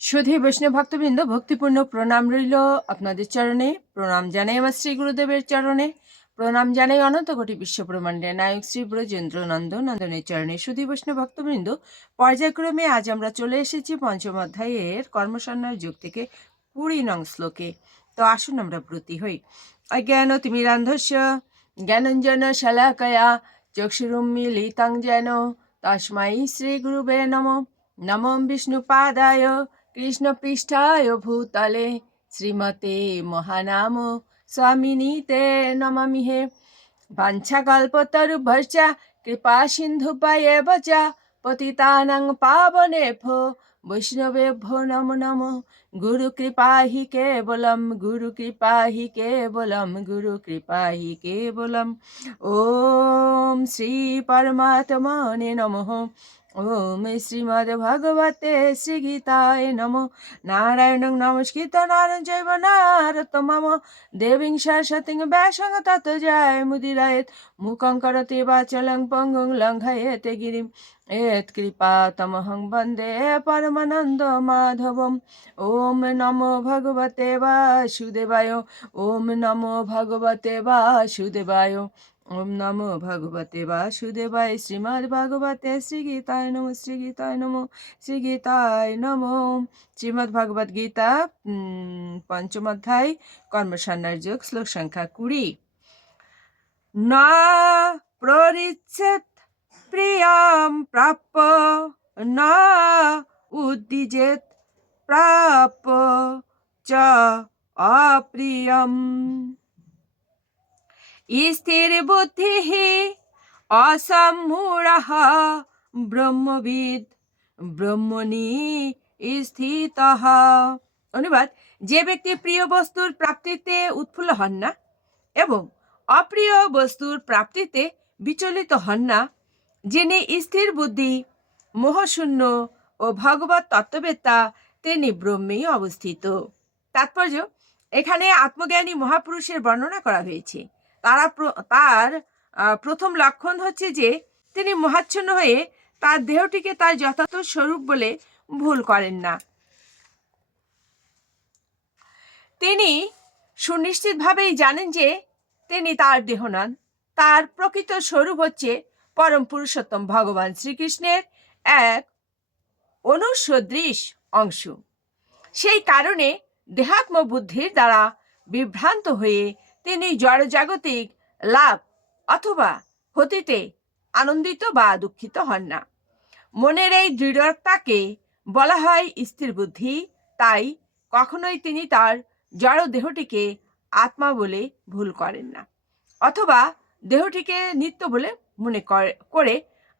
সুধী বৈষ্ণব ভক্তবৃন্দ, ভক্তিপূর্ণ প্রণাম রইল আপনাদের চরণে। প্রণাম জানাই আমার শ্রী গুরুদেবের চরণে। প্রণাম জানাই অনন্ত কোটি বিশ্বব্রহ্মাণ্ডের নায়ক শ্রী ব্রজেন্দ্র নন্দনের চরণে। সুধী বৈষ্ণব ভক্তবৃন্দ, পর্যায়ক্রমে আজ আমরা চলে এসেছি পঞ্চম অধ্যায়ের কর্মসন্ন্যাস যুগ থেকে 20 নং শ্লোকে। তো আসুন আমরা ব্রতী হই। অজ্ঞানতিমিরান্ধস্য জ্ঞানঞ্জন শলাকয়া চক্ষুরুন্মীলিतं যেন তস্मै শ্রীগুরুবে নমঃ। নমো বিষ্ণুপাদায় কৃষ্ণপৃষ্ঠায় ভূতলে শ্রীমতে মহানাম স্বামিনীতে নমামিহে। বাঞ্ছাকল্পতরুভ্যশ্চ কৃপা সিন্ধুভ্যেব চ পতিতানাং পাবনেভ্যো বৈষ্ণবেভ্যো নমো নমঃ। গুরু কৃপা হি কেবলম, গুরু কৃপা হি কেবলম, গুরু কৃপা হি কেবলম। ওম শ্রী পরমাত্মনে নমঃ। ওম শ্রীমদ্ভগবতে শ্রীগীতায় নমো। নারায়ণং নমস্কৃত নারং চৈব নারোত্তমম দেবীং সরস্বতীং ব্যাসং ততো জয়মুদীরয়েৎ। মুখং করোতি বাচালং পঙ্গুং লঙ্ঘয়েতে গিরিম यत्कृपातमहं वन्दे परमानन्दमाधवम्। ॐ नमो भगवते वासुदेवाय, ॐ नमो भगवते वासुदेवाय, ॐ नमो भगवते वासुदेवाय। श्रीमद्भगवते श्रीगीताय नमो, श्रीगीताय नमो, श्रीगीताय नमो। শ্রীমদ্ভগবদ্ গীতা পঞ্চম অধ্যায় কর্মসন্ন্যাস যোগ, শ্লোক সংখ্যা 20। না প্ররিচ্ছেদ প্রিয়ম প্রাপ্য না উদ্দিজেত প্রাপ্য চ অপ্রিয়ম। স্থির বুদ্ধি অসম্মূঢ়ঃ ব্রহ্মবিদ ব্রহ্মণি স্থিতঃ। অনুবাদ: যে ব্যক্তি প্রিয় বস্তুর প্রাপ্তিতে উৎফুল্ল হন না এবং অপ্রিয় বস্তুর প্রাপ্তিতে বিচলিত হন না, যিনি স্থির বুদ্ধি, মোহশূন্য ও ভগবত তত্ত্ববেত্তা, তিনি ব্রহ্মেই অবস্থিত। তাৎপর্য: এখানে আত্মজ্ঞানী মহাপুরুষের বর্ণনা করা হয়েছে। তার প্রথম লক্ষণ হচ্ছে যে তিনি মোহাচ্ছন্ন হয়ে তার দেহটিকে তার যথার্থ স্বরূপ বলে ভুল করেন না। তিনি সুনিশ্চিতভাবেই জানেন যে তিনি তার দেহ নন। তার প্রকৃত স্বরূপ হচ্ছে পরম পুরুষোত্তম ভগবান শ্রীকৃষ্ণের এক অনুসদৃশ অংশ। সেই কারণে দেহাত্ম বুদ্ধির দ্বারা বিভ্রান্ত হয়ে তিনি জড়জাগতিক লাভ অথবা ক্ষতিতে আনন্দিত বা দুঃখিত হন না। মনের এই দৃঢ়তাকে বলা হয় স্থির বুদ্ধি। তাই কখনোই তিনি তার জড় দেহটিকে আত্মা বলে ভুল করেন না অথবা দেহটিকে নিত্য বলে মনে করে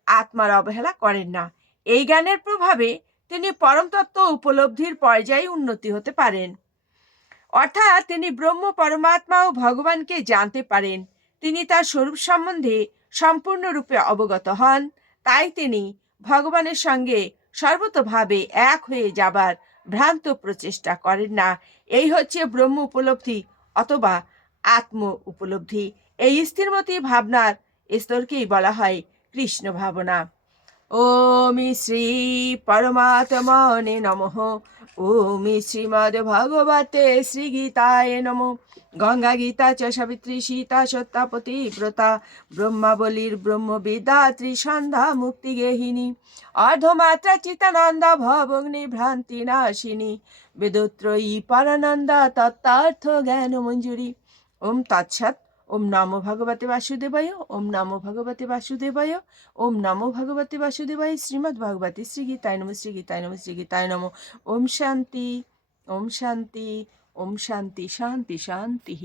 আত্মার অবহেলা করেন না। এই জ্ঞানের প্রভাবে তিনি পরম তত্ত্ব উপলব্ধির পর্যায়ে উন্নতি হতে পারেন, অর্থাৎ তিনি ব্রহ্ম, পরমাত্মা ও ভগবানকে জানতে পারেন। তিনি তার স্বরূপ সম্বন্ধে সম্পূর্ণরূপে অবগত হন। তাই তিনি ভগবানের সঙ্গে সর্বতোভাবে এক হয়ে যাবার ভ্রান্ত প্রচেষ্টা করেন না। এই হচ্ছে ব্রহ্ম উপলব্ধি অথবা আত্ম উপলব্ধি। এই স্থিরমতি ভাবনার স্তরকেই বলা হয় কৃষ্ণ ভাবনা। ওম শ্রী পরমাত্মনে নমঃ। ওম শ্রীমদ্ভগবতে শ্রীগীতায় নমঃ। গঙ্গা গীতা চ সাবিত্রী সীতা সত্যা পতিব্রতা ব্রহ্মাবলীর ব্রহ্মবিদাত্রী সন্ধ্যা মুক্তি গেহিনী অর্ধমাত্রা চিতানন্দা ভবগ্নি ভ্রান্তি নাশিনী বেদত্রয়ী পরানন্দা তত্ত্বার্থ জ্ঞান মঞ্জুরি। ওম তৎসৎ। ওম নমো ভগবতে বাসুদেবায়, ওম নমো ভগবতে বাসুদেবায়, ওম নমো ভগবতে বাসুদেবায়। শ্রীমদ্ ভগবতে শ্রীগীতায় নমঃ, শ্রীগীতায় নমঃ, শ্রীগীতায় নমঃ। ওম শান্তি, ওম শান্তি, ওম শান্তি, শান্তি শান্তি।